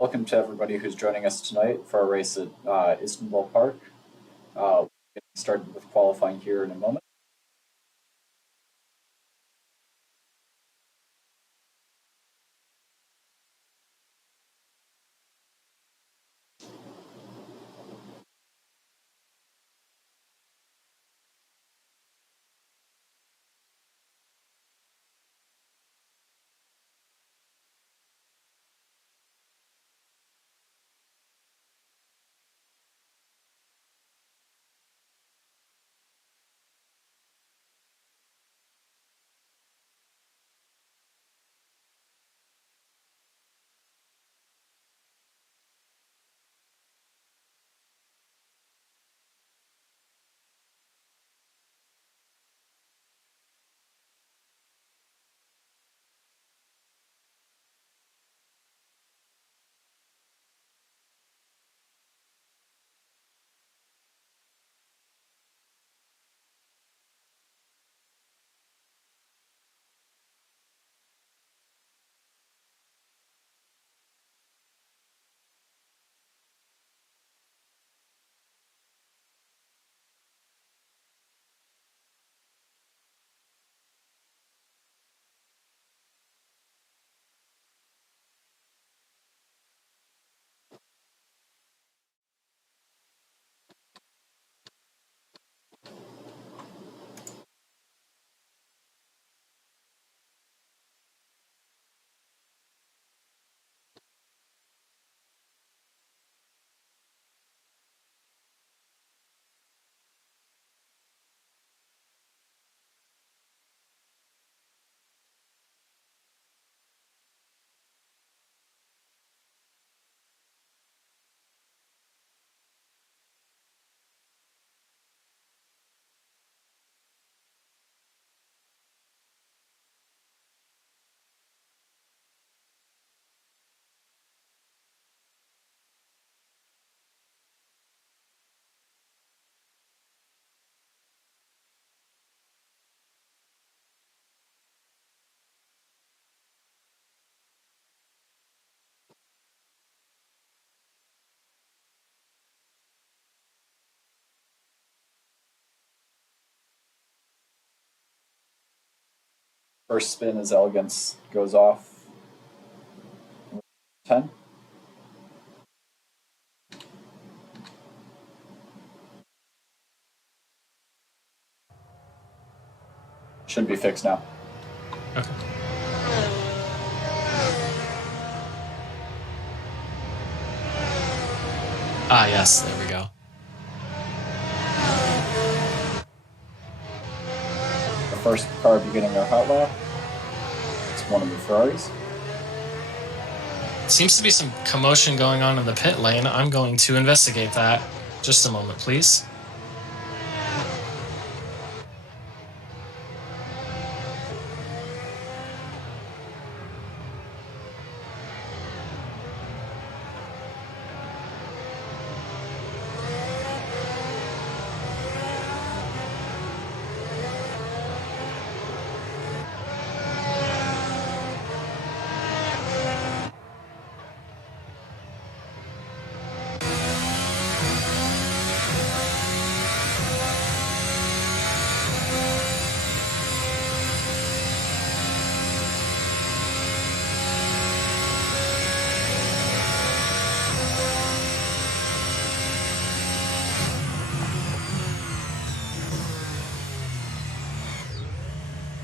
Welcome to everybody who's joining us tonight for our race at Istanbul Park. We'll get started with qualifying here in a moment. First spin as Elegance goes off 10. Should be fixed now. Okay. Yes, there we go. The first car beginning our hot lap. It's one of the Ferraris. Seems to be some commotion going on in the pit lane. I'm going to investigate that. Just a moment, please.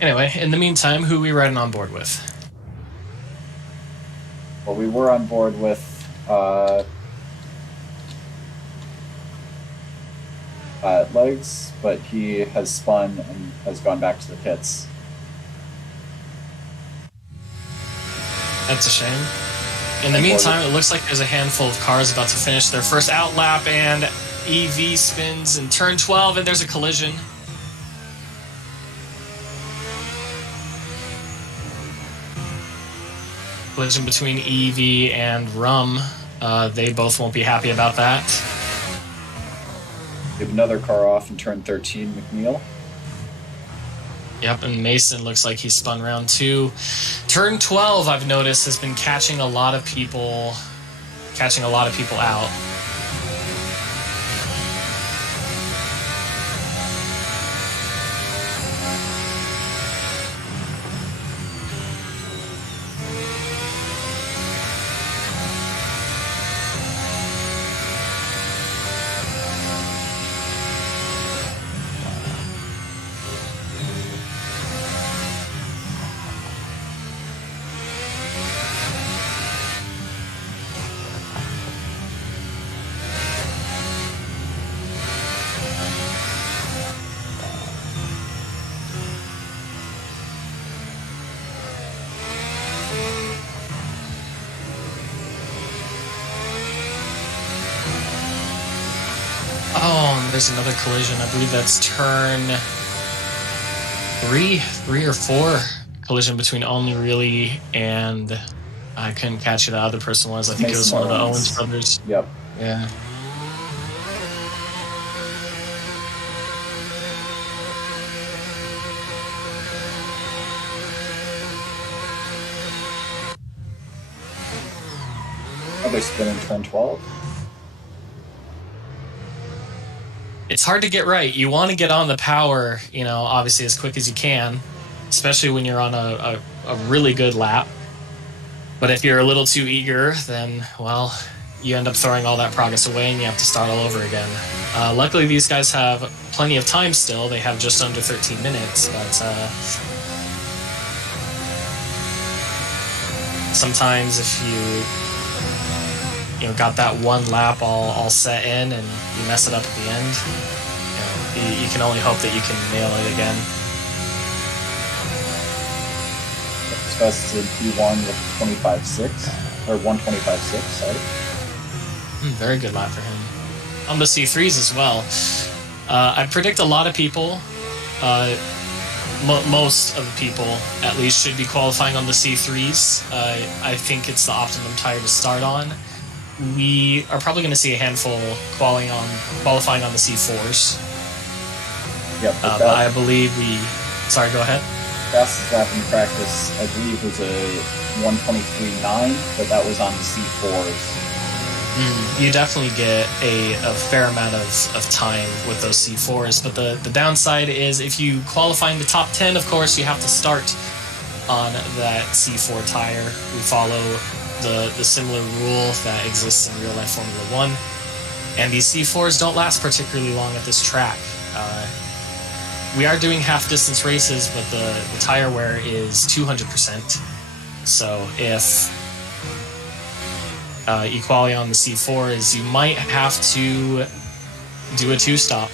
Anyway, in the meantime, who are we riding on board with? Well, we were on board with Legs, but he has spun and has gone back to the pits. That's a shame. In the meantime, it looks like there's a handful of cars about to finish their first outlap, and EV spins in turn 12, and there's a collision. Collision between EV and Rum. They both won't be happy about that. We have another car off in turn 13, McNeil. Yep, and Mason looks like he spun round 2. Turn 12, I've noticed, has been catching a lot of people catching a lot of people out. Oh, there's another collision. I believe that's turn three or four. Collision between Only Really and I couldn't catch who the other person was. I think it was one of the Owens brothers. Yep. Yeah. Another spin in turn 12. It's hard to get right. You want to get on the power, obviously as quick as you can, especially when you're on a really good lap. But if you're a little too eager, then, well, you end up throwing all that progress away and you have to start all over again. Luckily, these guys have plenty of time still. They have just under 13 minutes, but sometimes if you got that one lap all set in and you mess it up at the end, you can only hope that you can nail it again. Fast in P1 with 25.6, or 125.6, sorry. Very good lap for him. On the C3s as well. I predict a lot of people, most of the people at least, should be qualifying on the C3s. I think it's the optimum tire to start on. We are probably going to see a handful qualifying on the C4s. Yep. But I believe Sorry, go ahead. Fastest lap in practice, I believe, was a 123.9, but that was on the C4s. You definitely get a fair amount of time with those C4s, but the downside is if you qualify in the top 10, of course, you have to start on that C4 tire. We follow the similar rule that exists in real-life Formula 1, and these C4s don't last particularly long at this track. We are doing half-distance races, but the tire wear is 200%. So if you qualify on the C4s, you might have to do a two-stop.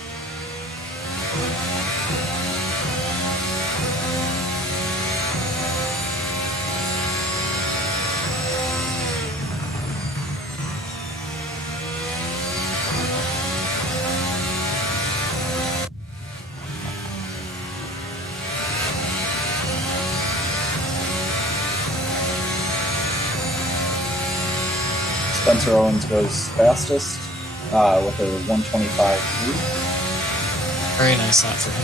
Spencer Owens was fastest with a 125.3. Very nice lap for him.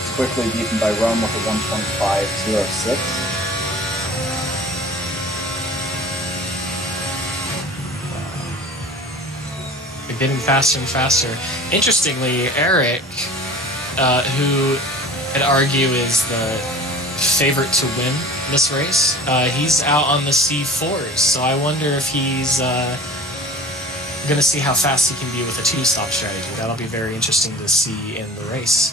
It's quickly beaten by Rome with a 125.06. They're getting faster and faster. Interestingly, Eric, who I'd argue is the favorite to win this race, he's out on the C4s, so I wonder if he's going to see how fast he can be with a two-stop strategy. That'll be very interesting to see in the race.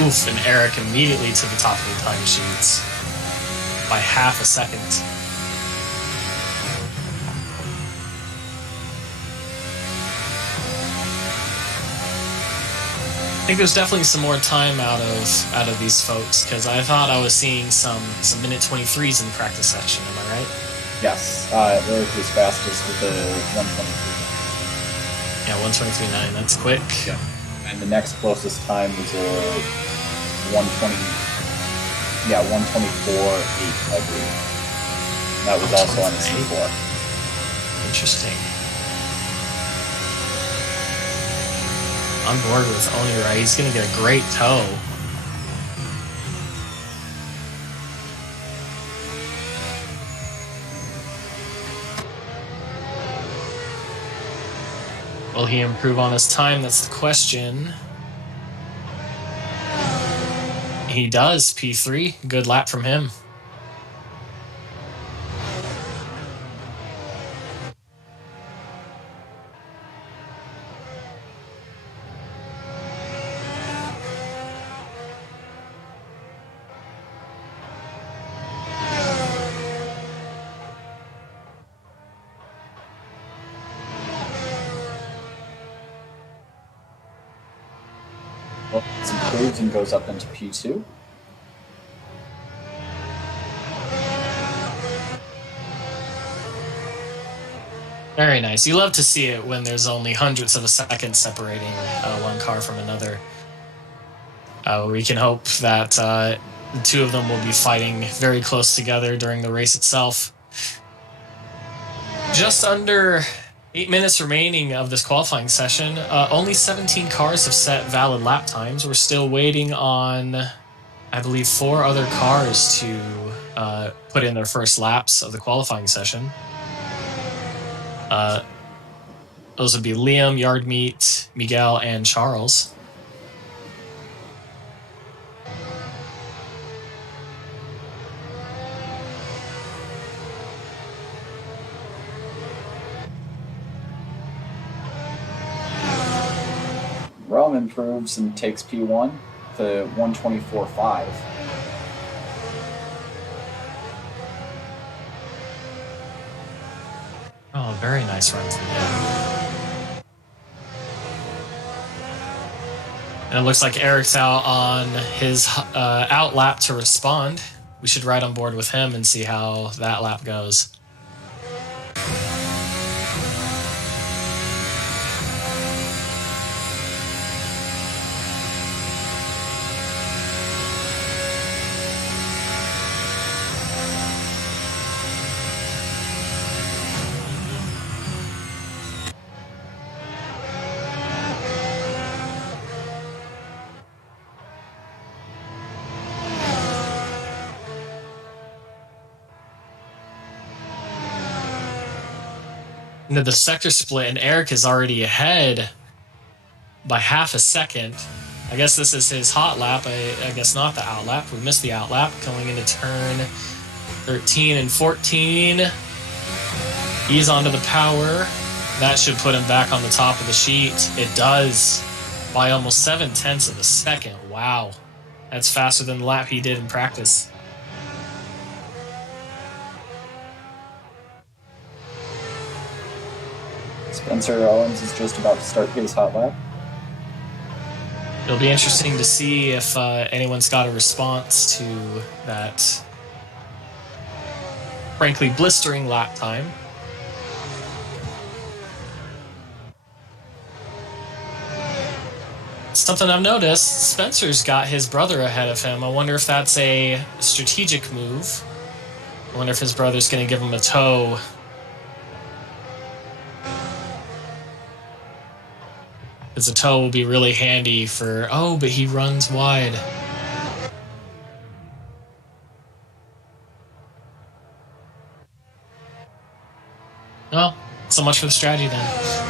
Oof, and Eric immediately to the top of the time sheets by half a second. I think there's definitely some more time out of these folks because I thought I was seeing some minute 23s in practice session. Am I right? Yes, Eric was fastest with the 123. Yeah, 123.9. That's quick. Yeah. And the next closest time was a 120. Yeah, 124.8, I believe. That was also on the C4. Interesting. On board with Onira. He's going to get a great tow. Will he improve on his time? That's the question. He does, P3. Good lap from him. Well, it's improved and goes up into P2. Very nice. You love to see it when there's only hundredths of a second separating one car from another. We can hope that the two of them will be fighting very close together during the race itself. Just under 8 minutes remaining of this qualifying session. Only 17 cars have set valid lap times. We're still waiting on, I believe, 4 other cars to put in their first laps of the qualifying session. Those would be Liam, Yardmeet, Miguel, and Charles. Realm improves and takes P1 to 124.5. Oh, very nice run from him. And it looks like Eric's out on his out lap to respond. We should ride on board with him and see how that lap goes. Into the sector split, and Eric is already ahead by half a second. I guess this is his hot lap. I guess not the out lap. We missed the out lap going into turn 13 and 14. He's onto the power. That should put him back on the top of the sheet. It does by almost 0.7 of a second. Wow. That's faster than the lap he did in practice. Spencer Owens is just about to start his hot lap. It'll be interesting to see if anyone's got a response to that, frankly, blistering lap time. Something I've noticed, Spencer's got his brother ahead of him. I wonder if that's a strategic move. I wonder if his brother's going to give him a tow. Because a tow will be really handy for... Oh, but he runs wide. Well, so much for the strategy then.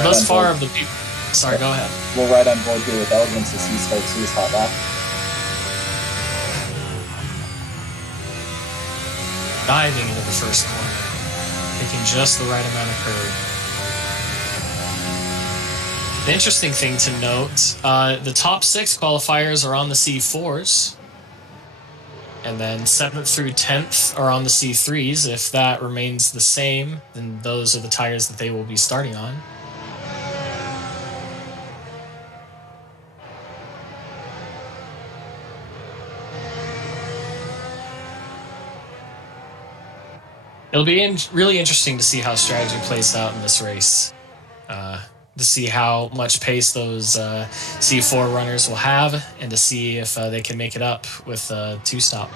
Thus far of the people... Sorry, go ahead. We'll ride on board here with Elegance as he starts his hot lap. diving into the first corner, picking just the right amount of curve. The interesting thing to note, the top 6 qualifiers are on the C4s, and then 7th through 10th are on the C3s. If that remains the same, then those are the tires that they will be starting on. It'll be really interesting to see how strategy plays out in this race. To see how much pace those C4 runners will have, and to see if they can make it up with a 2-stop.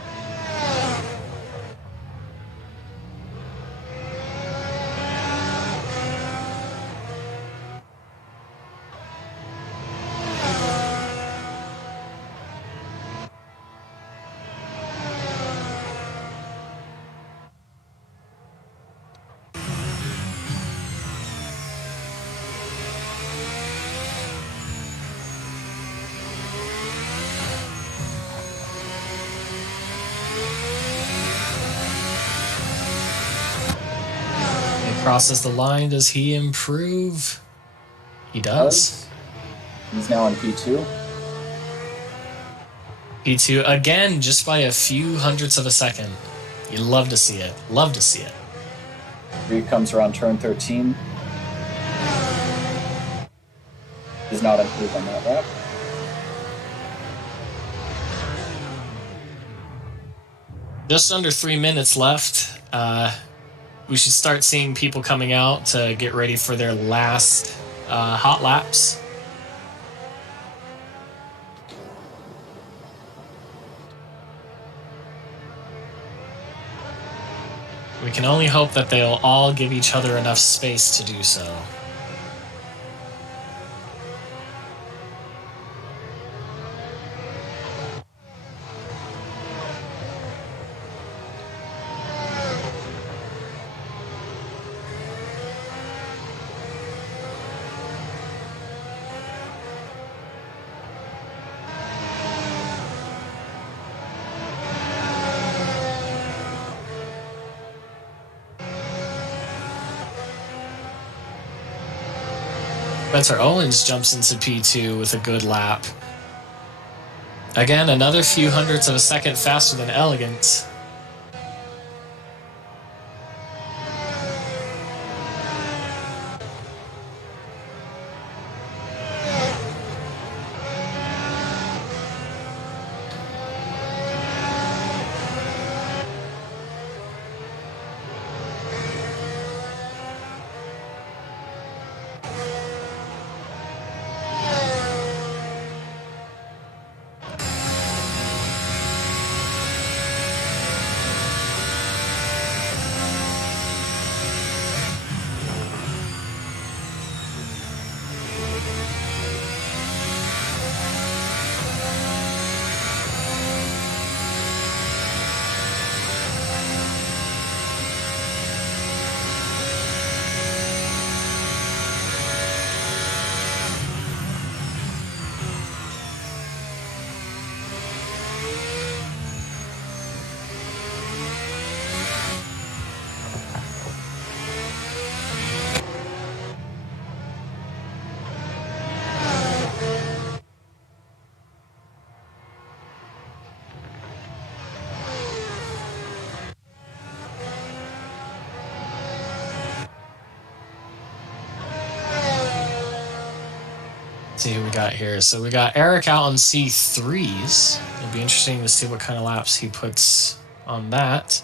Crosses the line. Does he improve? He does. He's now on P2. P2 again, just by a few hundredths of a second. You love to see it. Love to see it. Reed comes around turn 13. Does not improve on that lap. Just under 3 minutes left. We should start seeing people coming out to get ready for their last hot laps. We can only hope that they'll all give each other enough space to do so. Spencer Owens jumps into P2 with a good lap. Again, another few hundredths of a second faster than Elegant. See who we got here. So we got Eric out on C3s. It'll be interesting to see what kind of laps he puts on that.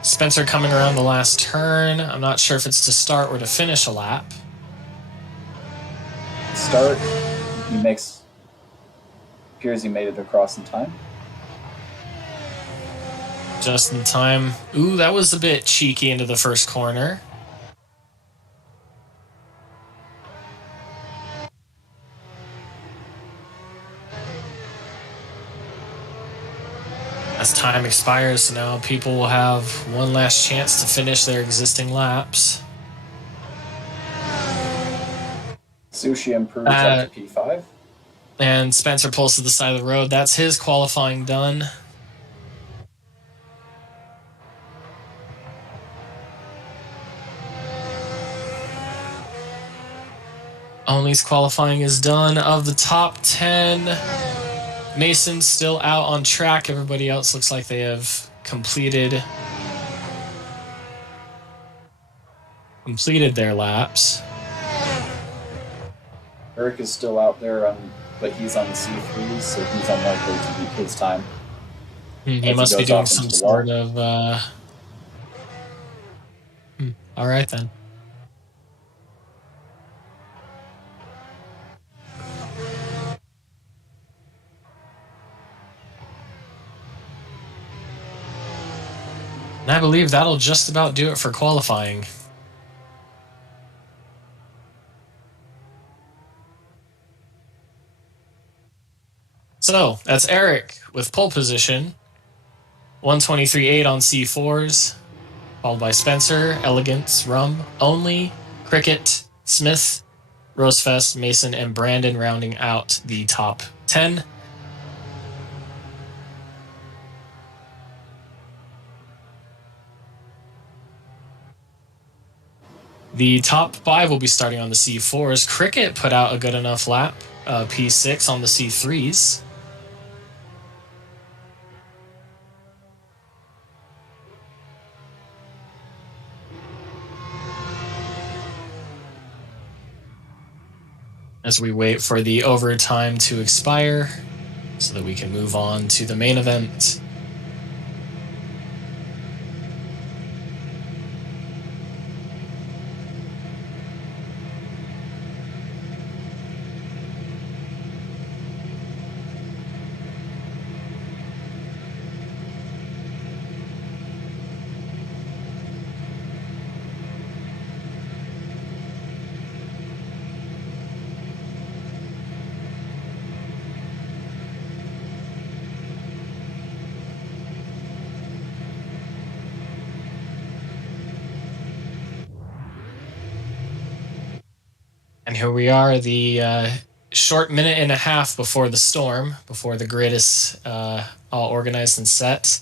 Spencer coming around the last turn. I'm not sure if it's to start or to finish a lap. Start. Appears he made it across in time. Just in time. Ooh, that was a bit cheeky into the first corner. As time expires, so now people will have one last chance to finish their existing laps. Sushi improves up to P5. And Spencer pulls to the side of the road. That's his qualifying done. Only's qualifying is done. Of the top 10, Mason's still out on track. Everybody else looks like they have completed their laps. Eric is still out there, but he's on the C3s, so he's unlikely to beat his time. He must be doing some sort of... All right, then. And I believe that'll just about do it for qualifying. So, that's Eric with pole position. 123.8 on C4s. Followed by Spencer, Elegance, Rum, Only, Cricket, Smith, Rosefest, Mason, and Brandon rounding out the top 10. The top 5 will be starting on the C4s. Cricket put out a good enough lap, P6 on the C3s. As we wait for the overtime to expire so that we can move on to the main event. And here we are, the short minute and a half before the storm, before the grid is all organized and set.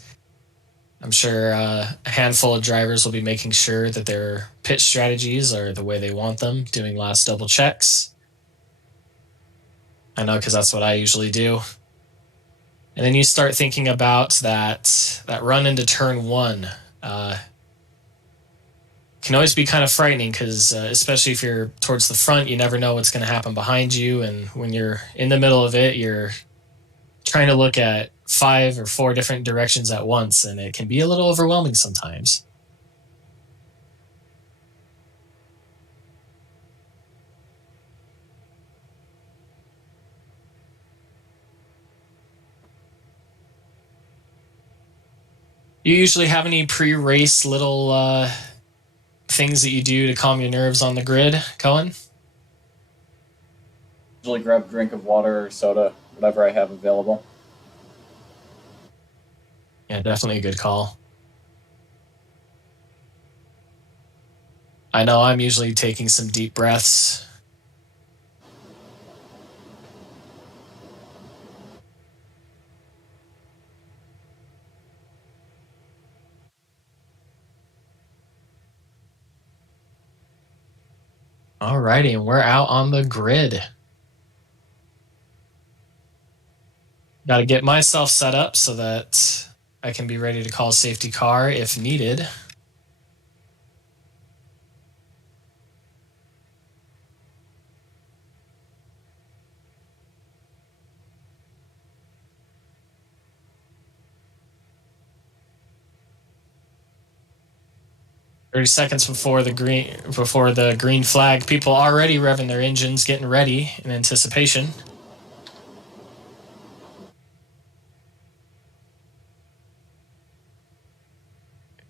I'm sure a handful of drivers will be making sure that their pit strategies are the way they want them, doing last double checks. I know, because that's what I usually do. And then you start thinking about that run into turn 1. Can always be kind of frightening because especially if you're towards the front, you never know what's going to happen behind you. And when you're in the middle of it, you're trying to look at 5 or 4 different directions at once, and it can be a little overwhelming sometimes. You usually have any pre-race little things that you do to calm your nerves on the grid, Cohen? Usually grab a drink of water or soda, whatever I have available. Yeah, definitely a good call. I know I'm usually taking some deep breaths. Alrighty, and we're out on the grid. Got to get myself set up so that I can be ready to call safety car if needed. "30 seconds before the green flag, people already revving their engines, getting ready in anticipation.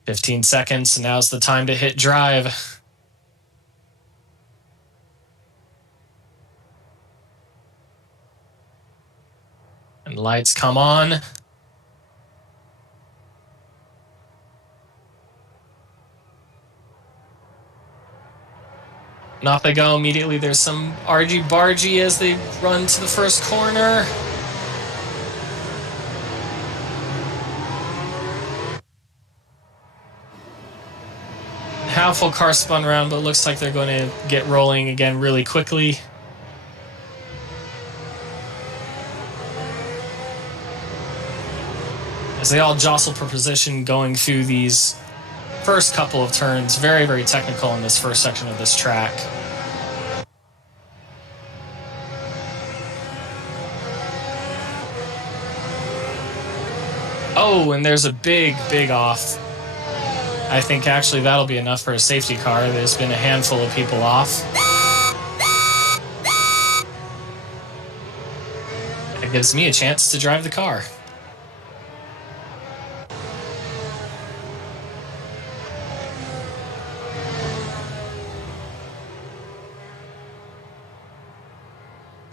"15 seconds, and now's the time to hit drive. And lights come on. And off they go immediately. There's some argy-bargy as they run to the first corner. Half full car spun around, but looks like they're going to get rolling again really quickly. as they all jostle for position going through these first couple of turns. Very, very technical in this first section of this track. Oh, and there's a big, big off. I think actually that'll be enough for a safety car. There's been a handful of people off. It gives me a chance to drive the car.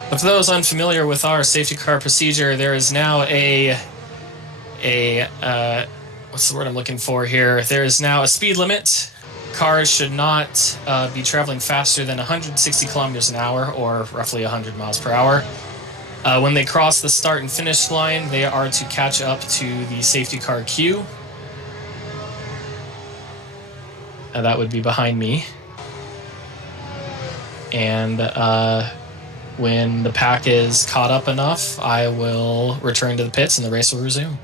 But for those unfamiliar with our safety car procedure, there is now what's the word I'm looking for here? There is now a speed limit. Cars should not be traveling faster than 160 kilometers an hour, or roughly 100 miles per hour. When they cross the start and finish line, they are to catch up to the safety car queue. That would be behind me. And when the pack is caught up enough, I will return to the pits and the race will resume.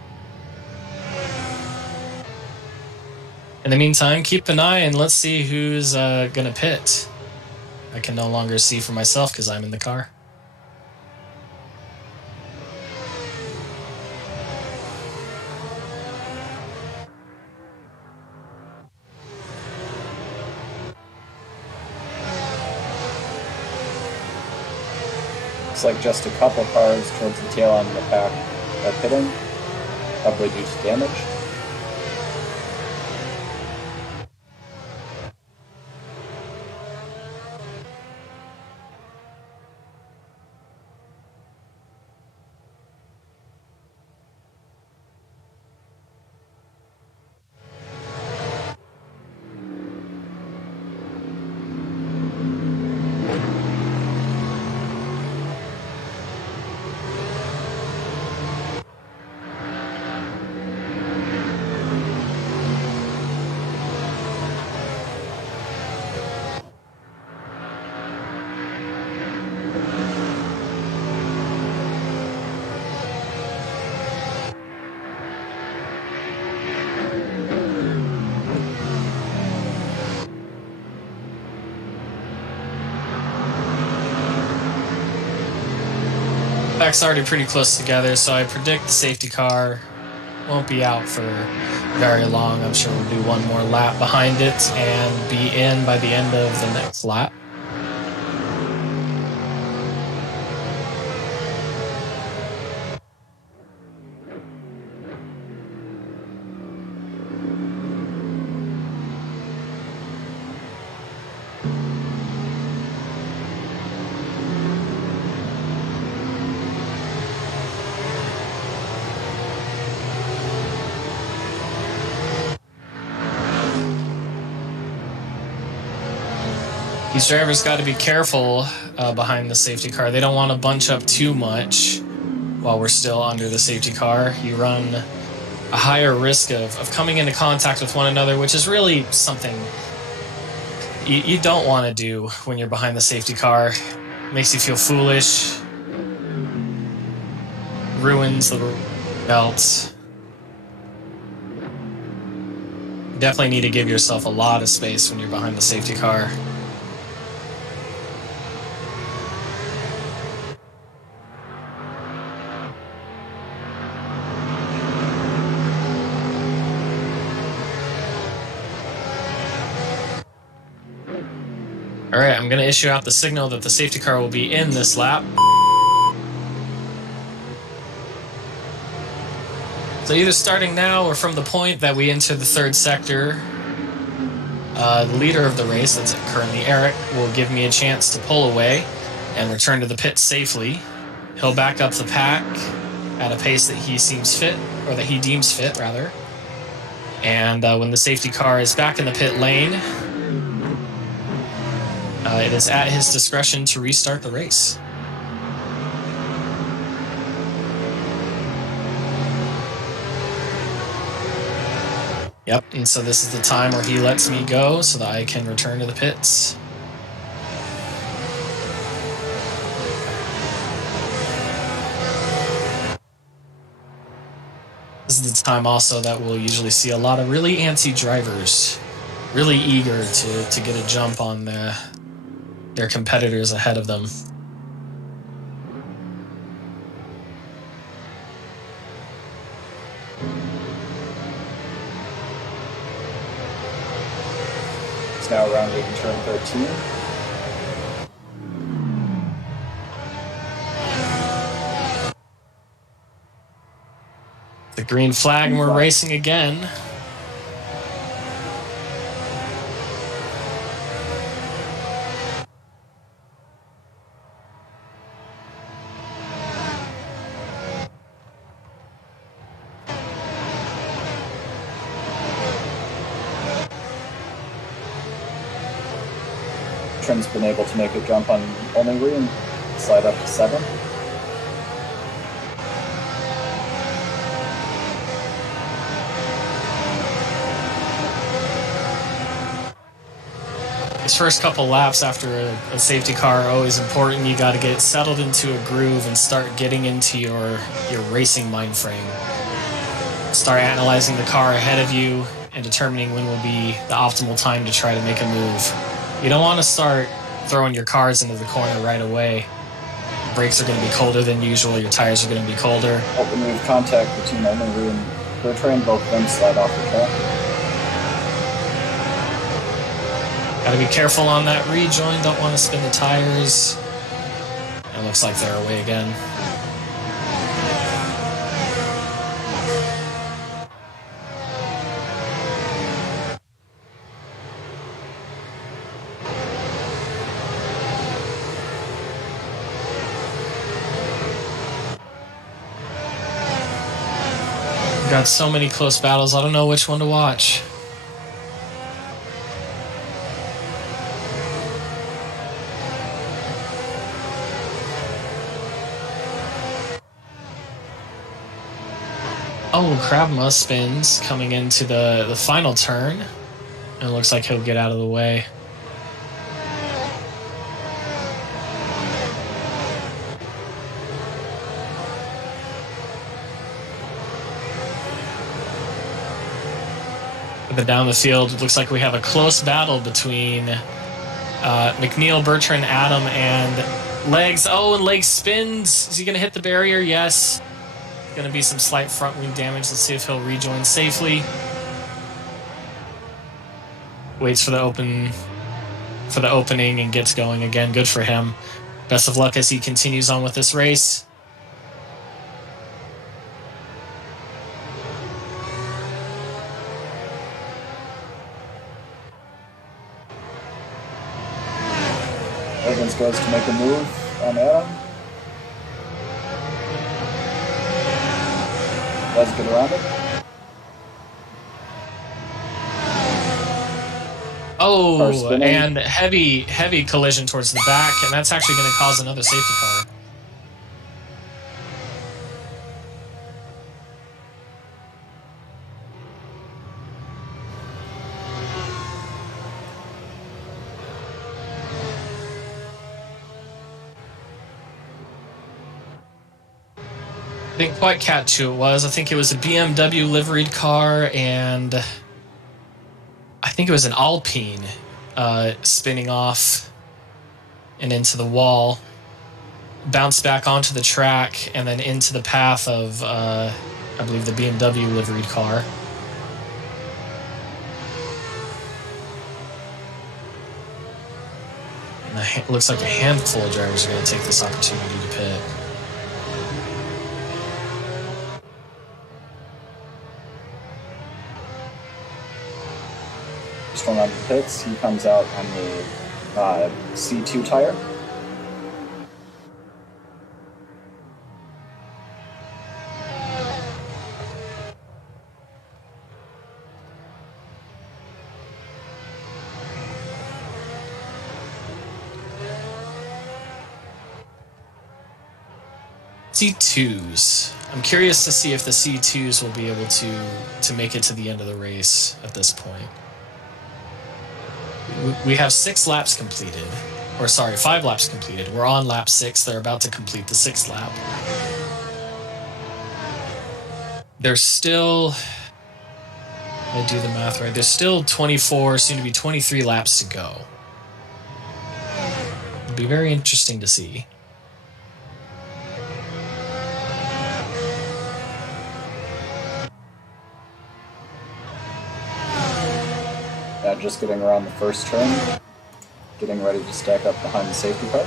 In the meantime, keep an eye and let's see who's going to pit. I can no longer see for myself because I'm in the car. Looks like just a couple cars towards the tail end of the pack are pitting, probably due to damage. Pack's already pretty close together, so I predict the safety car won't be out for very long. I'm sure we'll do one more lap behind it and be in by the end of the next lap. These drivers got to be careful behind the safety car. They don't want to bunch up too much while we're still under the safety car. You run a higher risk of coming into contact with one another, which is really something you don't want to do when you're behind the safety car. It makes you feel foolish, ruins the belt. You definitely need to give yourself a lot of space when you're behind the safety car. All right, I'm going to issue out the signal that the safety car will be in this lap. So either starting now or from the point that we enter the third sector, the leader of the race, that's currently Eric, will give me a chance to pull away and return to the pit safely. He'll back up the pack at a pace that he seems fit, or that he deems fit, rather. And when the safety car is back in the pit lane, it is at his discretion to restart the race. Yep, and so this is the time where he lets me go so that I can return to the pits. This is the time also that we'll usually see a lot of really antsy drivers, really eager to get a jump on their competitors ahead of them. It's now rounding turn 13. The green flag, and we're racing again. Trim's been able to make a jump on only and slide up to 7. These first couple laps after a safety car are always important. You got to get settled into a groove and start getting into your racing mind frame. Start analyzing the car ahead of you and determining when will be the optimal time to try to make a move. You don't want to start throwing your cars into the corner right away. Brakes are going to be colder than usual. Your tires are going to be colder. When we have contact between Only and Bertrand, both of them slide off the track. Got to be careful on that rejoin. Don't want to spin the tires. It looks like they're away again. Got so many close battles, I don't know which one to watch. Oh, Krabma spins coming into the final turn. And it looks like he'll get out of the way. But down the field, it looks like we have a close battle between McNeil, Bertrand, Adam, and Legs. Oh, and Legs spins. Is he going to hit the barrier? Yes. Going to be some slight front wing damage. Let's see if he'll rejoin safely. Waits for the opening and gets going again. Good for him. Best of luck as he continues on with this race. Evans goes to make a move on Adam. Let's get around it. Oh, and heavy collision towards the back, and that's actually going to cause another safety car. I didn't quite catch who it was. I think it was a BMW liveried car, and I think it was an Alpine spinning off and into the wall, bounced back onto the track, and then into the path of, I believe, the BMW liveried car. And it looks like a handful of drivers are going to take this opportunity to pit. Strong on the pits, he comes out on the C2 tire. C2s. I'm curious to see if the C2s will be able to make it to the end of the race at this point. We have 6 laps completed. Or sorry, 5 laps completed. We're on lap 6. They're about to complete the 6th lap. There's still, I do the math right, there's still 24, soon to be 23 laps to go. It'll be very interesting to see. Yeah, just getting around the first turn, getting ready to stack up behind the safety car.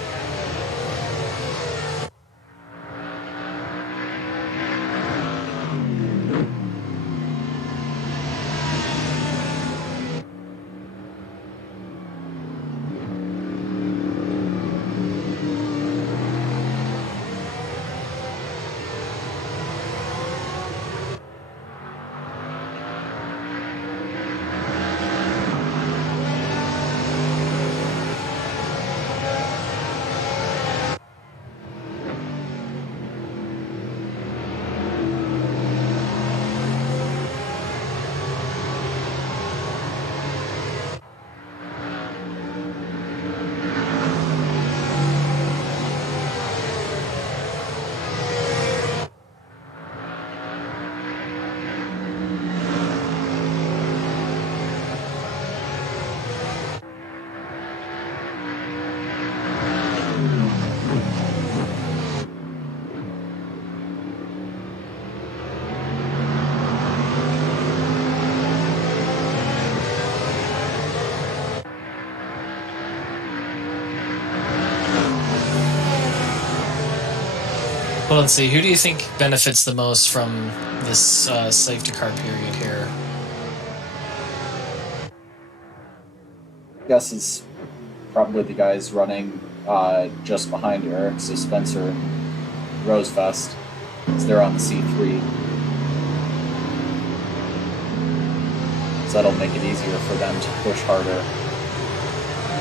Well, let's see. Who do you think benefits the most from this safety car period here? I guess it's probably the guys running just behind Eric, so Spencer, Rosevest, so they're on the C3. So that'll make it easier for them to push harder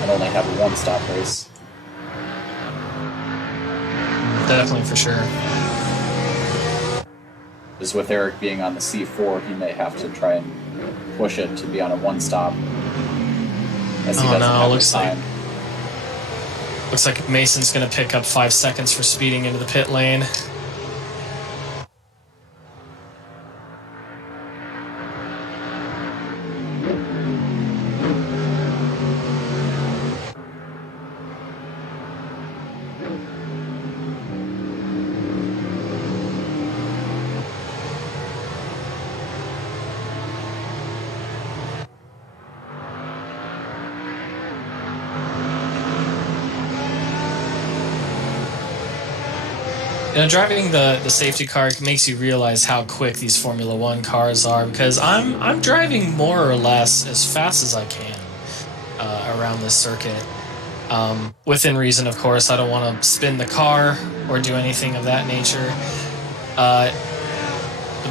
and only have a one-stop race. Definitely, for sure. Because with Eric being on the C4, he may have to try and push it to be on a one-stop. As he doesn't have the time. Looks like Mason's going to pick up 5 seconds for speeding into the pit lane. You know, driving the safety car makes you realize how quick these Formula One cars are, because I'm driving more or less as fast as I can around this circuit. Within reason, of course. I don't want to spin the car or do anything of that nature. But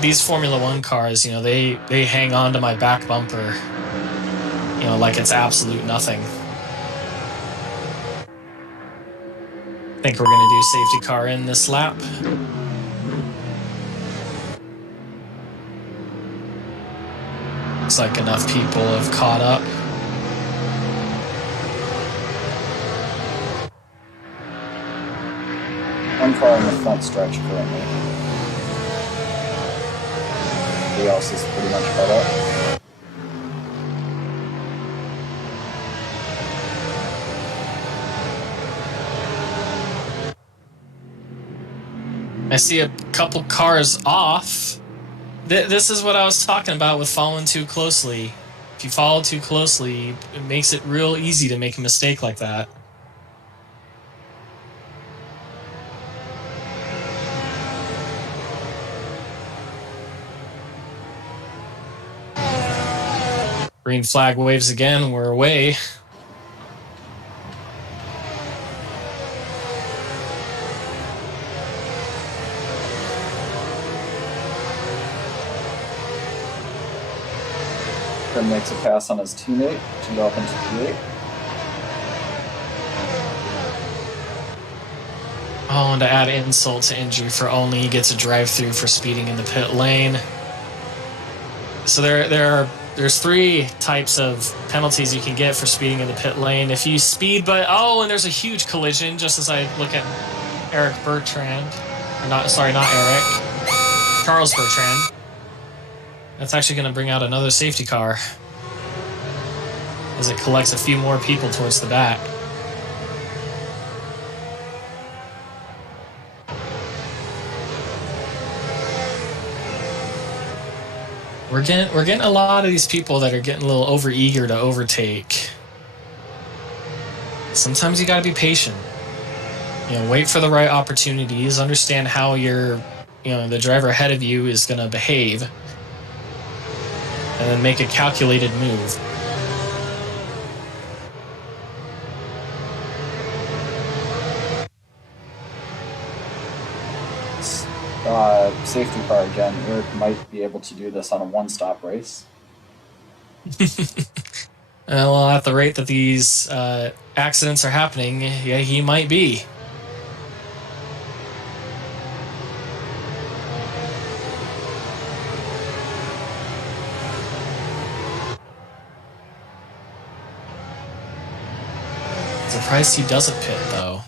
these Formula One cars, you know, they hang on to my back bumper, you know, like it's absolute nothing. I think we're going to do safety car in this lap. Looks like enough people have caught up. One car in the front stretch currently. Everybody else is pretty much caught up. I see a couple cars off. This is what I was talking about with following too closely. If you follow too closely, it makes it real easy to make a mistake like that. Green flag waves again, we're away. Then makes a pass on his teammate to go up into P8. Oh, and to add insult to injury for only, he gets a drive-through for speeding in the pit lane. So there's 3 types of penalties you can get for speeding in the pit lane. If you speed, and there's a huge collision just as I look at Eric Bertrand. Not Eric. Charles Bertrand. That's actually going to bring out another safety car as it collects a few more people towards the back. We're getting a lot of these people that are getting a little overeager to overtake. Sometimes you got to be patient. Wait for the right opportunities. Understand how the driver ahead of you is going to behave, and then make a calculated move. Safety car again. Eric might be able to do this on a one-stop race. Well, at the rate that these accidents are happening, yeah, he might be. Surprised he doesn't pit, though.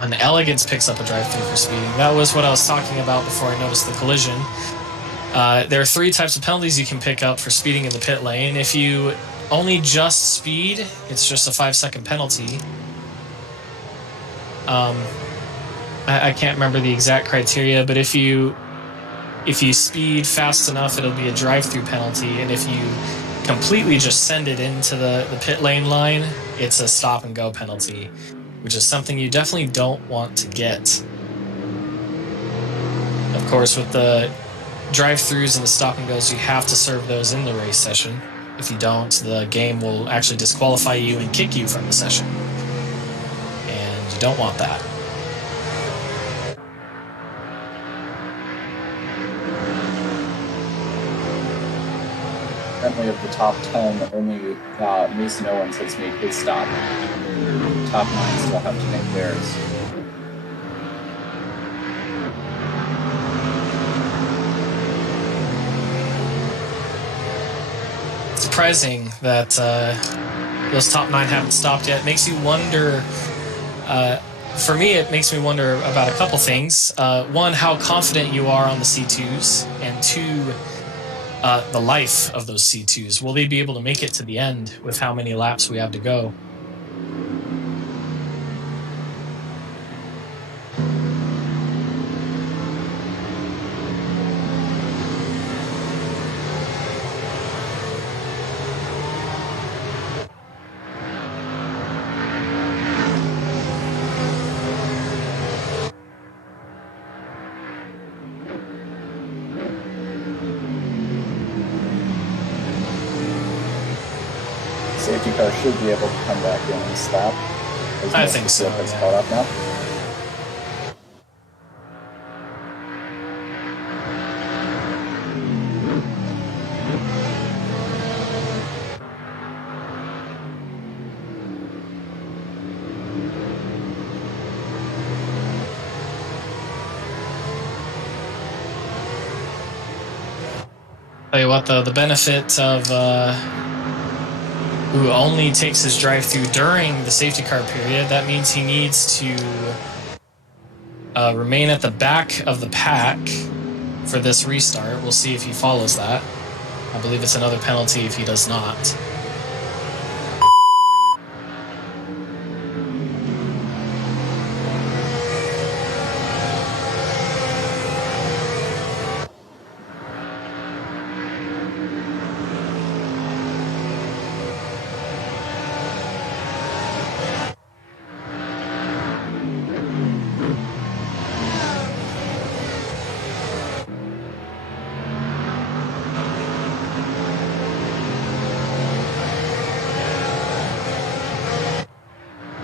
And Elegance picks up a drive-through for speeding. That was what I was talking about before I noticed the collision. There are 3 types of penalties you can pick up for speeding in the pit lane. If you only just speed, it's just a 5-second penalty. I can't remember the exact criteria, but if you speed fast enough, it'll be a drive-through penalty, and if you completely just send it into the pit lane line, it's a stop-and-go penalty, which is something you definitely don't want to get. Of course, with the drive-throughs and the stop-and-goes, you have to serve those in the race session. If you don't, the game will actually disqualify you and kick you from the session. And you don't want that. Currently of the top 10, only Mason Owens has made his stop. Top 9 still have to make theirs. Surprising that those top 9 haven't stopped yet. Makes you wonder. For me, it makes me wonder about a couple things. One, how confident you are on the C2s, and 2, the life of those C2s. Will they be able to make it to the end with how many laps we have to go? Safety car should be able to come back in and stop. I think so. Has Yeah. caught up now. Tell you what, though, the benefit of who only takes his drive-through during the safety car period, that means he needs to remain at the back of the pack for this restart. We'll see if he follows that. I believe it's another penalty if he does not.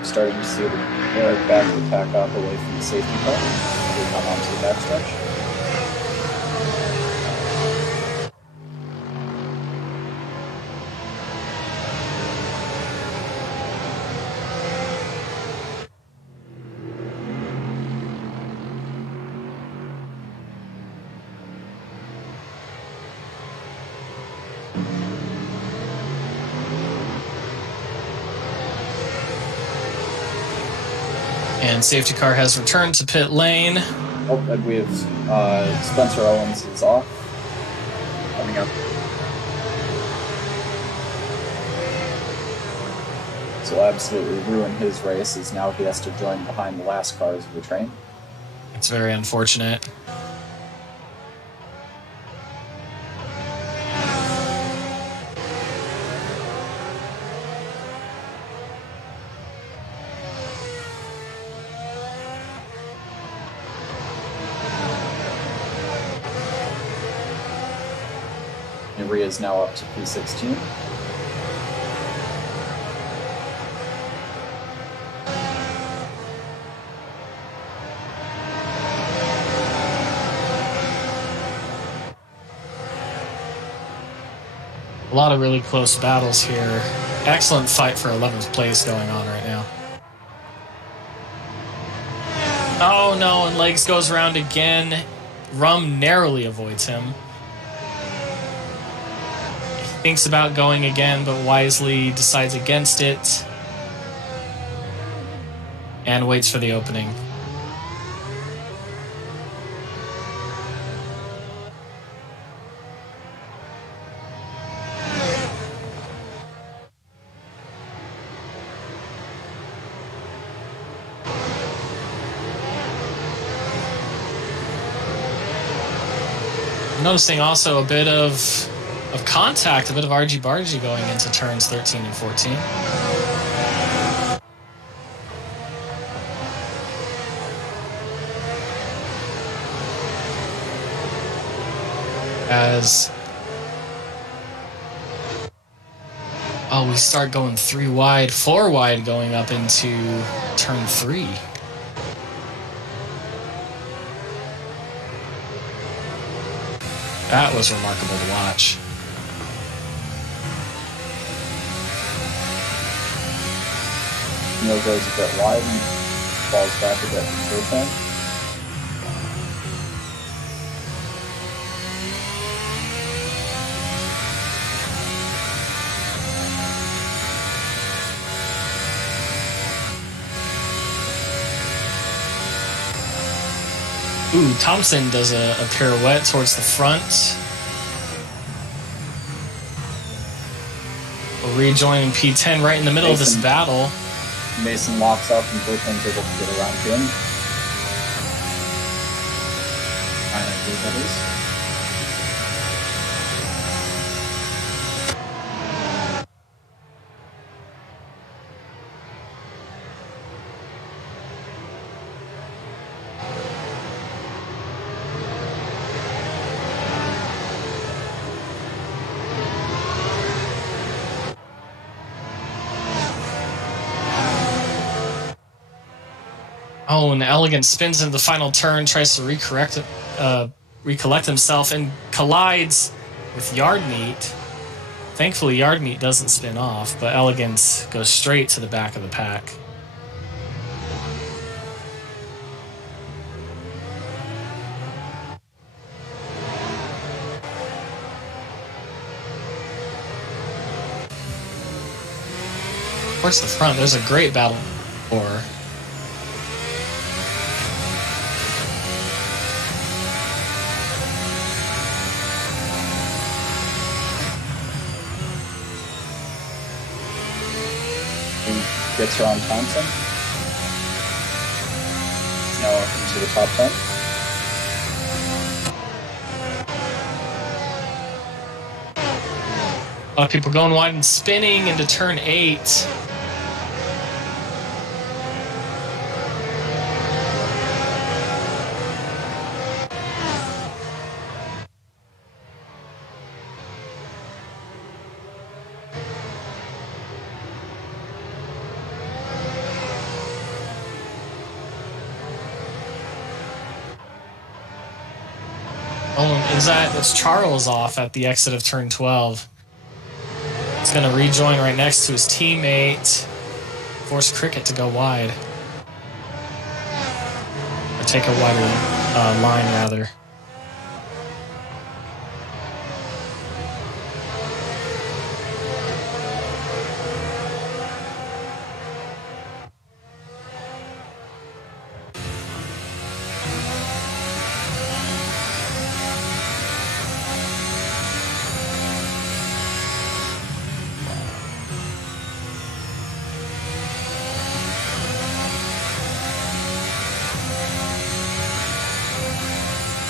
Starting to see Eric back the pack up away from the safety car. We come onto the backstretch. And safety car has returned to pit lane. Oh, and we have Spencer Owens is off. Coming up. So absolutely ruin his race as now he has to join behind the last cars of the train. It's very unfortunate. Maria is now up to P16. A lot of really close battles here. Excellent fight for 11th place going on right now. Oh no, and Legs goes around again. Rum narrowly avoids him. He thinks about going again, but wisely decides against it. And waits for the opening. Noticing also a bit of contact, a bit of argy-bargy going into turns 13 and 14. As we start going 3 wide, 4 wide going up into turn 3. That was remarkable to watch. Neil goes a bit wide and falls back a bit from third time. Ooh, Thompson does a pirouette towards the front. We'll rejoin P10 right in the middle of this battle. Mason locks up and Bertrand's able to get around him. I know who that is. Oh, and Elegant spins into the final turn, tries to recollect himself, and collides with Yardmeat. Thankfully, Yardmeat doesn't spin off, but Elegance goes straight to the back of the pack. Towards the front, there's a great battle for. Gets her on Thompson. Now up into the top 10. A lot of people going wide and spinning into turn 8. That's Charles off at the exit of turn 12. He's going to rejoin right next to his teammate. Force Cricket to go wide. Or take a wider line, rather.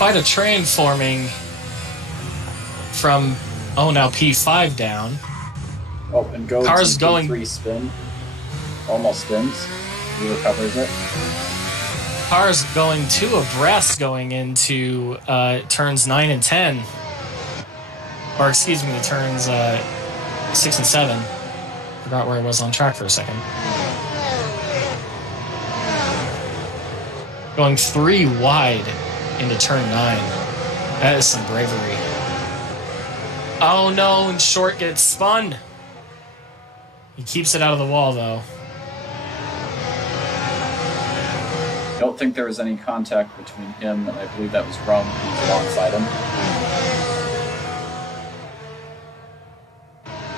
quite a train forming from, oh, now P5 down. Oh, and goes Car's into going- 3 spin. Almost spins. He recovers it. Car's going 2 abreast going into turns 9 and 10. Or excuse me, turns 6 and 7. Forgot where I was on track for a second. Going 3 wide into turn 9. That is some bravery. Oh no, and Short gets spun. He keeps it out of the wall though. Don't think there was any contact between him and I believe that was Rum, who's alongside him.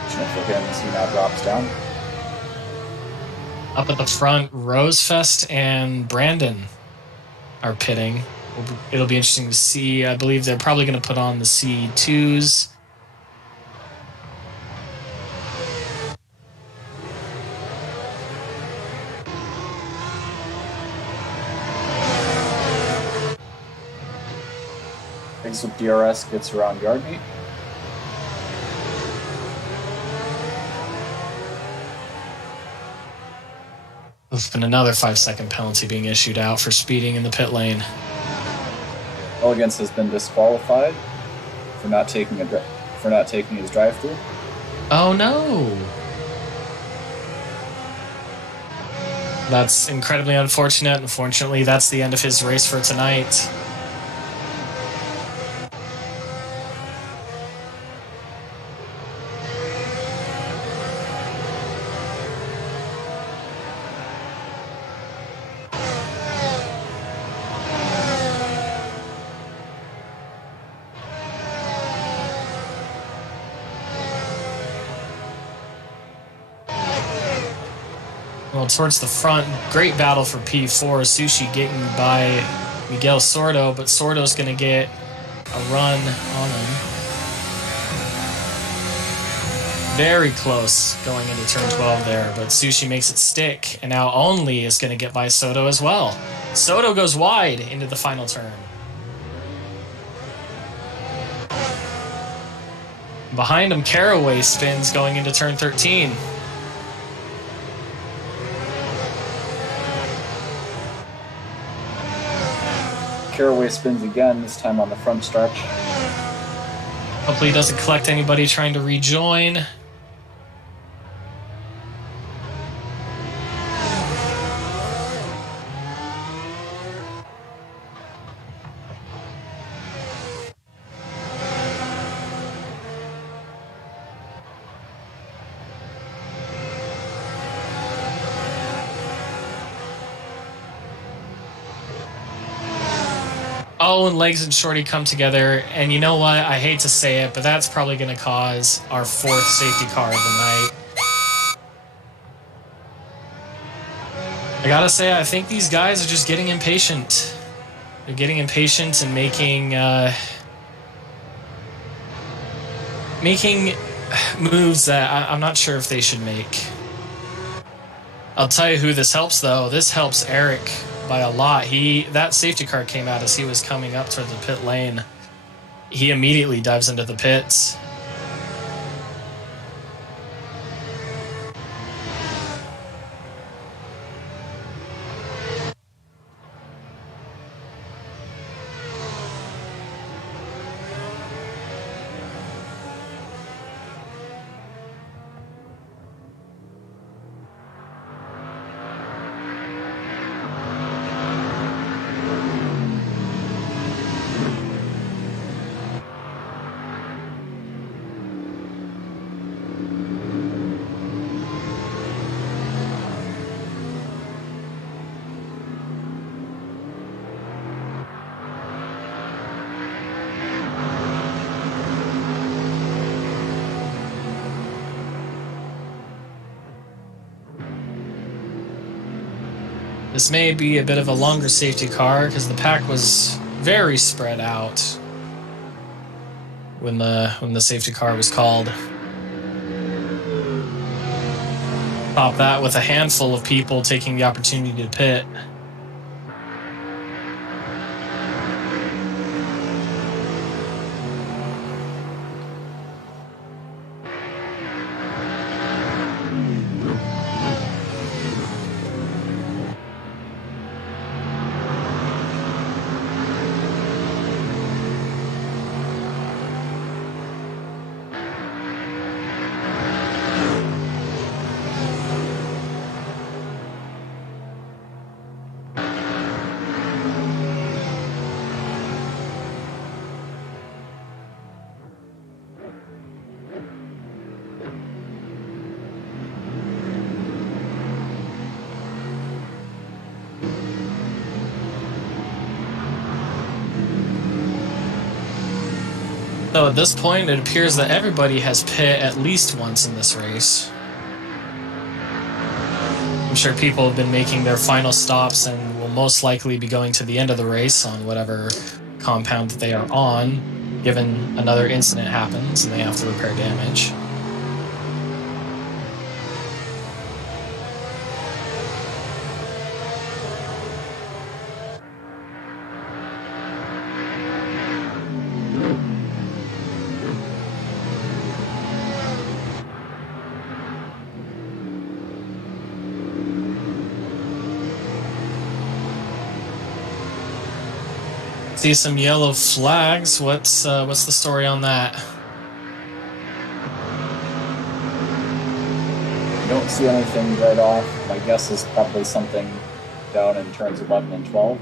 For him as he now drops down. Up at the front, Rosefest and Brandon are pitting. It'll be interesting to see. I believe they're probably going to put on the C2s. Thanks with DRS gets around yard meet. There's been another 5-second penalty being issued out for speeding in the pit lane. Elegance has been disqualified for not taking his drive-through. Oh no! That's incredibly unfortunate. Unfortunately, that's the end of his race for tonight. Well, towards the front, great battle for P4. Sushi getting by Miguel Sordo, but Sordo's going to get a run on him. Very close going into turn 12 there, but Sushi makes it stick, and now Only is going to get by Soto as well. Soto goes wide into the final turn. Behind him, Caraway spins going into turn 13. Caraway spins again, this time on the front stretch. Hopefully he doesn't collect anybody trying to rejoin. Oh, and Legs and Shorty come together, and you know what? I hate to say it, but that's probably going to cause our 4th safety car of the night. I gotta say, I think these guys are just getting impatient. They're getting impatient and making moves that I'm not sure if they should make. I'll tell you who this helps, though. This helps Eric by a lot. That safety car came out as he was coming up toward the pit lane. He immediately dives into the pits. This may be a bit of a longer safety car because the pack was very spread out when the safety car was called. Top that with a handful of people taking the opportunity to pit. So at this point, it appears that everybody has pit at least once in this race. I'm sure people have been making their final stops and will most likely be going to the end of the race on whatever compound that they are on, given another incident happens and they have to repair damage. See some yellow flags. What's the story on that? I don't see anything right off. My guess is probably something down in turns 11 and 12.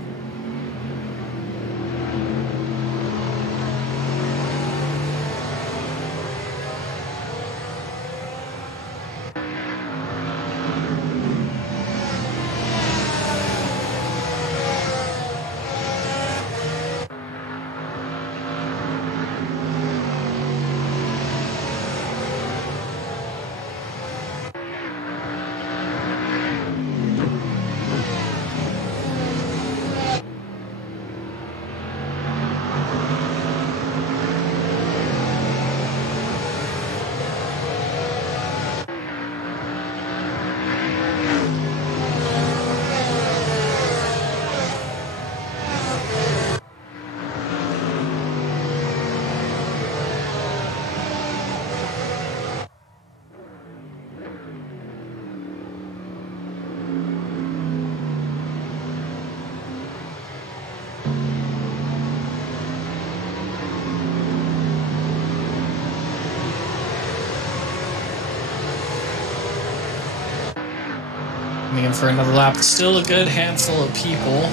Coming in for another lap. Still a good handful of people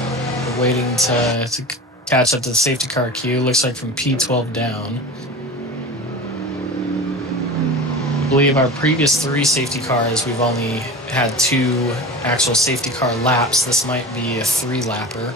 waiting to catch up to the safety car queue. Looks like from P12 down. I believe our previous 3 safety cars, we've only had 2 actual safety car laps. This might be a 3-lapper.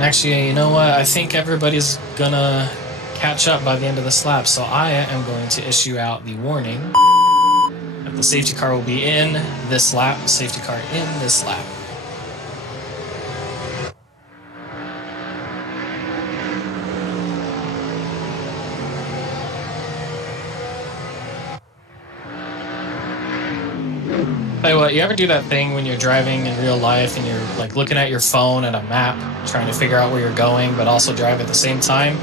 Actually, you know what? I think everybody's gonna catch up by the end of this lap, so I am going to issue out the warning that the safety car will be in this lap, safety car in this lap. Tell you what, you ever do that thing when you're driving in real life and you're like looking at your phone at a map, trying to figure out where you're going, but also drive at the same time?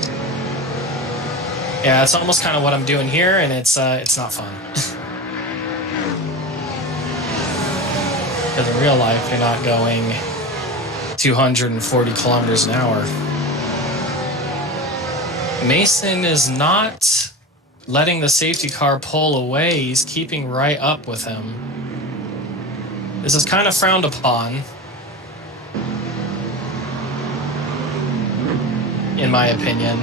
Yeah, it's almost kind of what I'm doing here, and it's not fun. Because in real life, you're not going 240 kilometers an hour. Mason is not letting the safety car pull away. He's keeping right up with him. This is kind of frowned upon, in my opinion.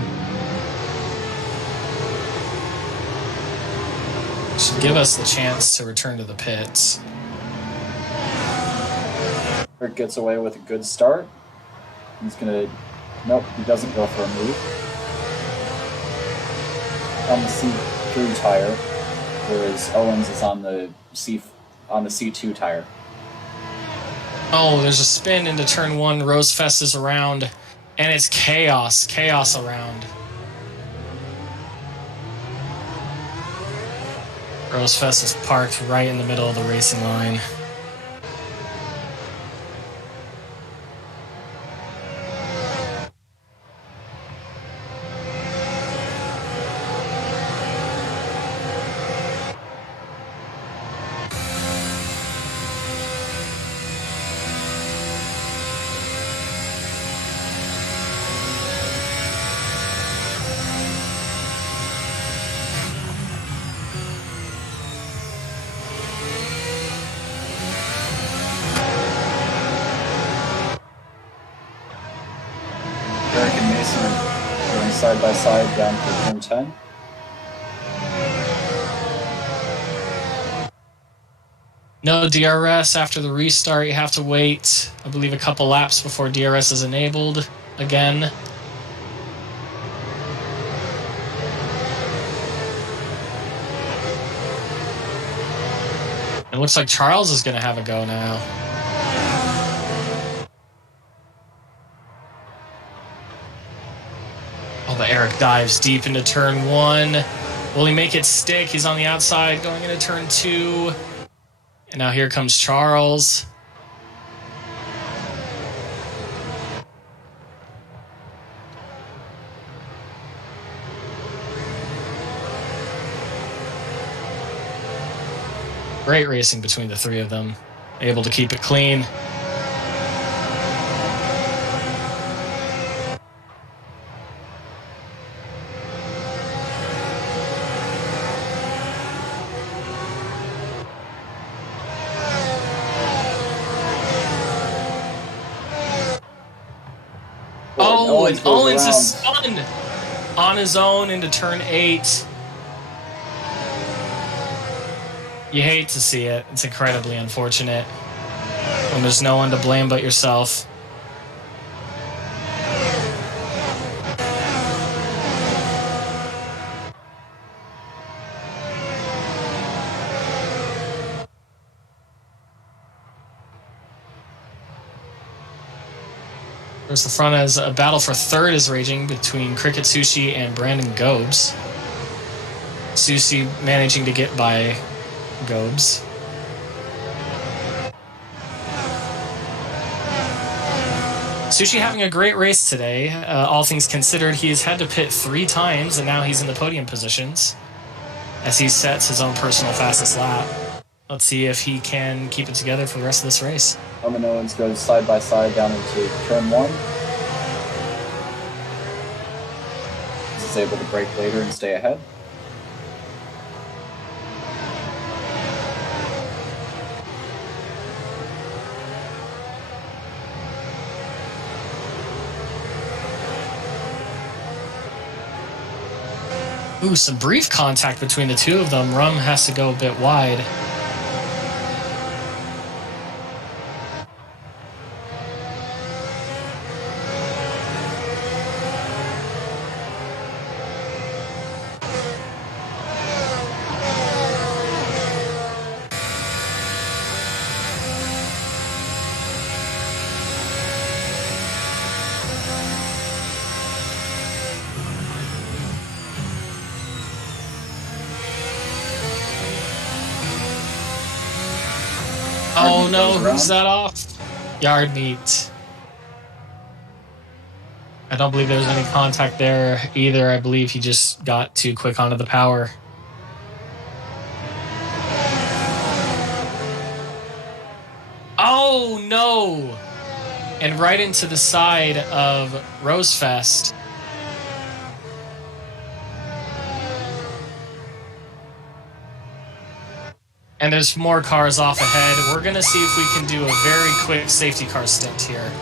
Should give us the chance to return to the pits. Rick gets away with a good start. He's gonna... Nope, he doesn't go for a move. On the C3 tire, whereas Owens is on the C2 tire. Oh, there's a spin into turn 1. Rosefest is around, and it's chaos. Chaos around. Rosefest is parked right in the middle of the racing line. side by side down for turn 10. No DRS after the restart. You have to wait, I believe, a couple laps before DRS is enabled again. It looks like Charles is going to have a go now. Oh, but Eric dives deep into turn 1. Will he make it stick? He's on the outside going into turn 2. And now here comes Charles. Great racing between the three of them. Able to keep it clean. Oh, and Owens is spun on his own into turn 8. You hate to see it. It's incredibly unfortunate when there's no one to blame but yourself. There's the front as a battle for third is raging between Cricket Sushi and Brandon Gobes. Sushi managing to get by Gobes. Sushi having a great race today. All things considered, he's had to pit 3 times, and now he's in the podium positions as he sets his own personal fastest lap. Let's see if he can keep it together for the rest of this race. Roman Owens goes side by side down into turn 1. He's able to brake later and stay ahead. Ooh, some brief contact between the two of them. Rum has to go a bit wide. Oh no, who's that off? Yard meet. I don't believe there was any contact there either. I believe he just got too quick onto the power. Oh no! And right into the side of Rosefest. And there's more cars off ahead. We're going to see if we can do a very quick safety car stint here.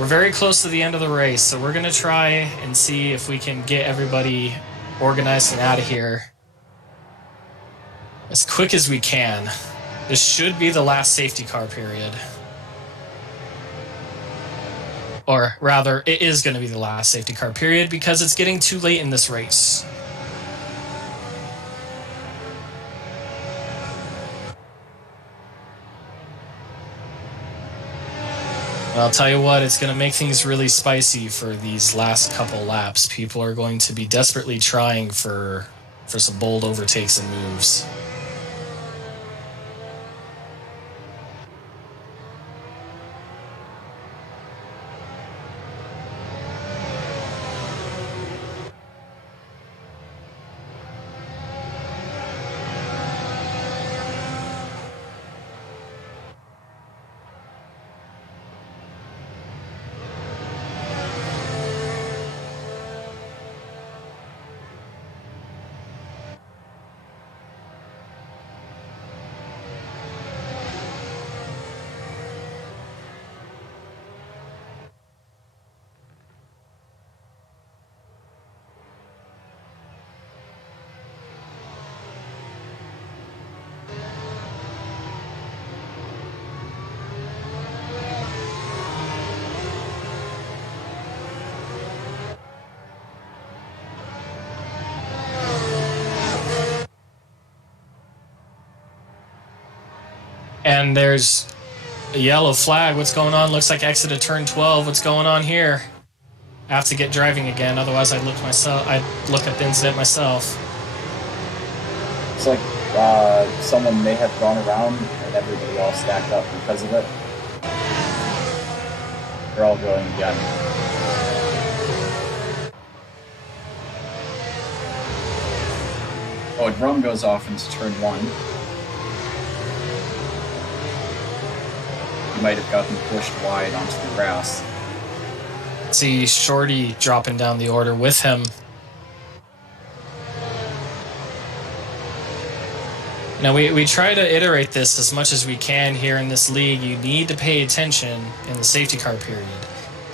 We're very close to the end of the race, so we're going to try and see if we can get everybody organized and out of here as quick as we can. This should be the last safety car period. Or rather, it is going to be the last safety car period because it's getting too late in this race. I'll tell you what, it's going to make things really spicy for these last couple laps. People are going to be desperately trying for some bold overtakes and moves. And there's a yellow flag. What's going on? Looks like exit of turn 12. What's going on here? I have to get driving again, otherwise I'd look at the incident myself. It's like someone may have gone around and everybody all stacked up because of it. They're all going again. Oh, a drum goes off into turn 1. You might have gotten pushed wide onto the grass. See Shorty dropping down the order with him. Now, we try to iterate this as much as we can here in this league. You need to pay attention in the safety car period.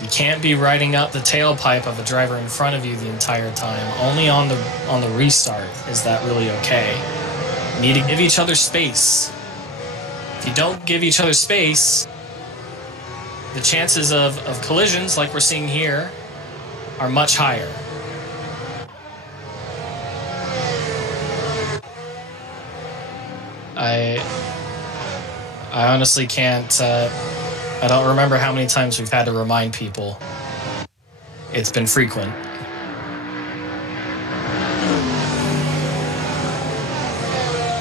You can't be riding up the tailpipe of a driver in front of you the entire time. Only on the restart is that really okay. You need to give each other space. If you don't give each other space, the chances of collisions, like we're seeing here, are much higher. I honestly can't, I don't remember how many times we've had to remind people. It's been frequent.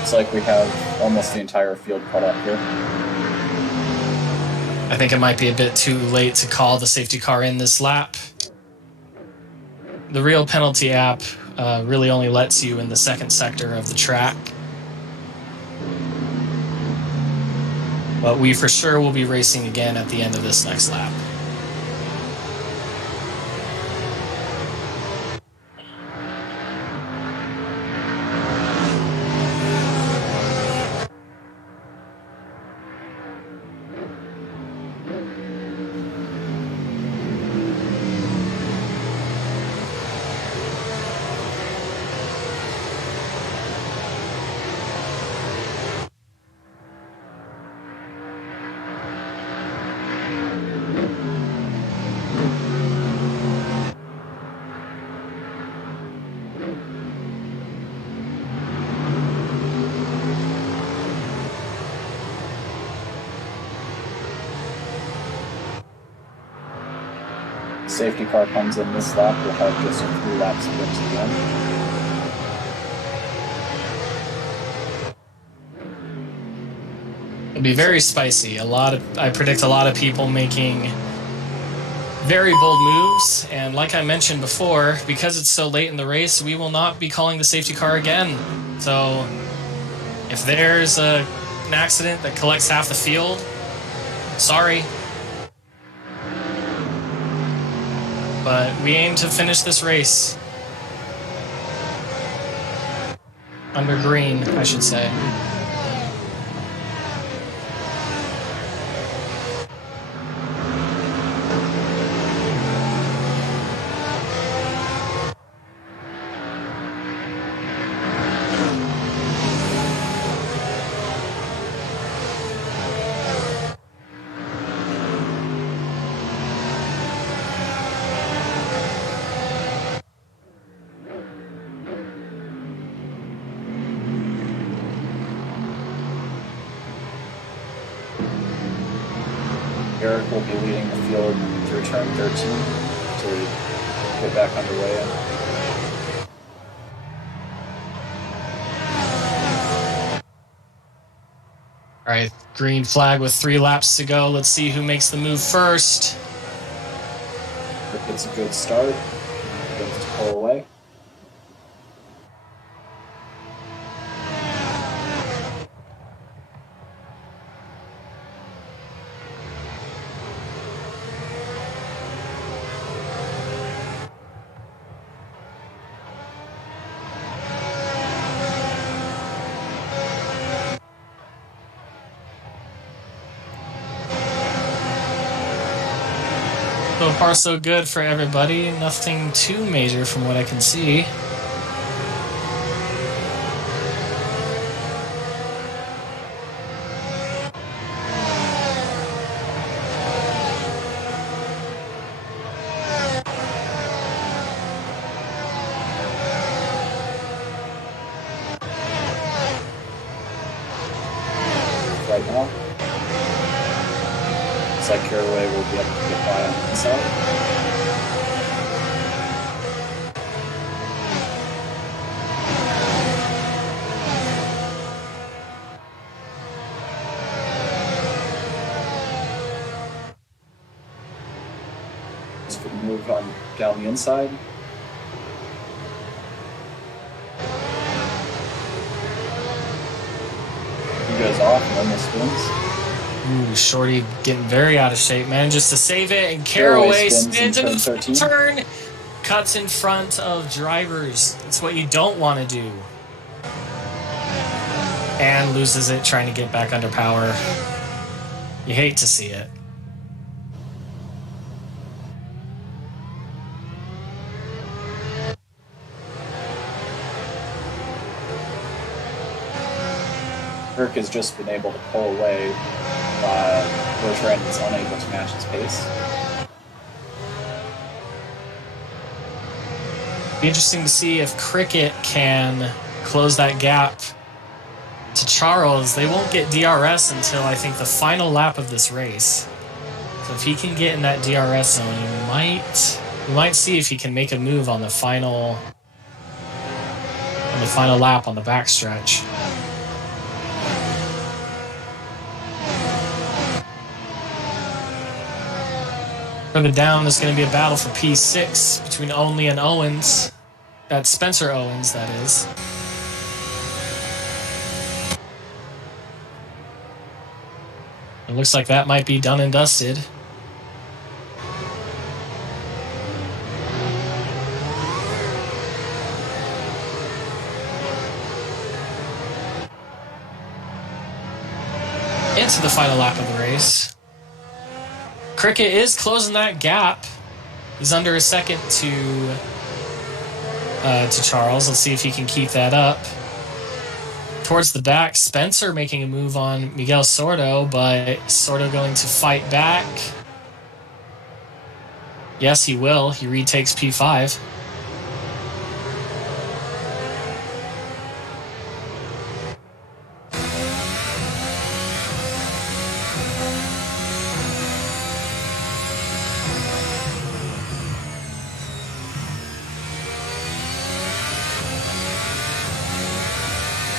It's like we have almost the entire field caught up here. I think it might be a bit too late to call the safety car in this lap. The real penalty app really only lets you in the second sector of the track. But we for sure will be racing again at the end of this next lap. Safety car comes in this lap, we'll have just 3 laps to get to the end. It'll be very spicy. I predict a lot of people making very bold moves, and like I mentioned before, because it's so late in the race, we will not be calling the safety car again. So if there's an accident that collects half the field, sorry. But we aim to finish this race under green, I should say. Eric will be leading the field through turn 13 to get back underway. All right, green flag with 3 laps to go. Let's see who makes the move first. If it's a good start, begins to pull away. So far, so good for everybody. Nothing too major from what I can see. right now. Looks like Caraway will be able to get by on the inside. Just gonna move on down the inside. He goes off and almost wins. Ooh, Shorty getting very out of shape, manages to save it, and Caraway Caraway spins spins in into turn the 13. turn, cuts in front of drivers. That's what you don't want to do. And loses it trying to get back under power. You hate to see it. Kirk has just been able to pull away. Bertrand is unable to match his pace. Be interesting to see if Cricket can close that gap to Charles. They won't get DRS until I think the final lap of this race. So if he can get in that DRS zone, we might see if he can make a move on the final lap on the backstretch. Further down, there's going to be a battle for P6 between Only and Owens. That's Spencer Owens, that is. It looks like that might be done and dusted. Into the final lap of the race. Cricket is closing that gap. He's under a second to Charles. Let's see if he can keep that up. Towards the back, Spencer making a move on Miguel Sordo, but Sordo going to fight back. Yes, he will. He retakes P5.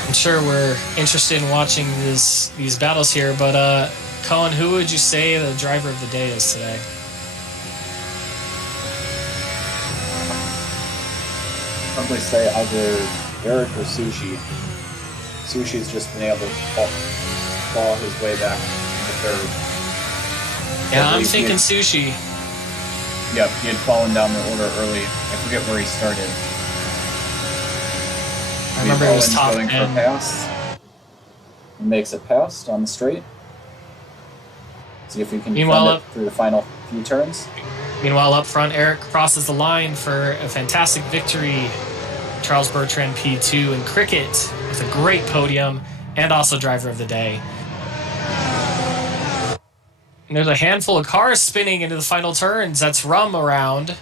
I'm sure we're interested in watching these battles here, but Cohen, who would you say the driver of the day is today? Probably say either Eric or Sushi. Sushi's just been able to claw his way back to third. Yeah, I'm thinking Sushi. Yep, he had fallen down the order early. I forget where he started. I remember it was top going 10. for a pass. He makes it past on the straight. See if we can defend it through the final few turns. Meanwhile, up front, Eric crosses the line for a fantastic victory. Charles Bertrand P2 and Cricket with a great podium and also driver of the day. And there's a handful of cars spinning into the final turns. That's Rum around.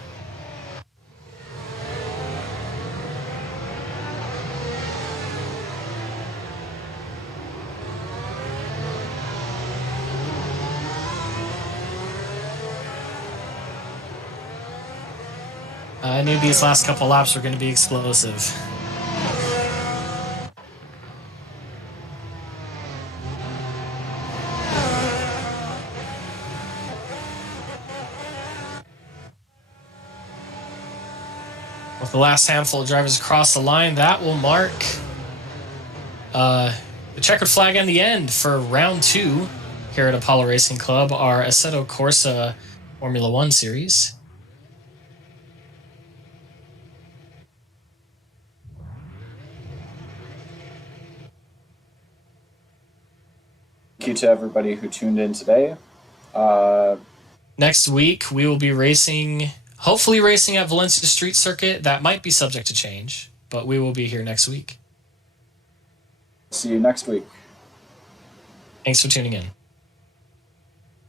I knew these last couple laps were going to be explosive. With the last handful of drivers across the line, that will mark the checkered flag and the end for round 2 here at Apollo Racing Club, our Assetto Corsa Formula 1 series. Thank you to everybody who tuned in today. Next week, we will be hopefully racing at Valencia Street Circuit. That might be subject to change, but we will be here next week. See you next week. Thanks for tuning in.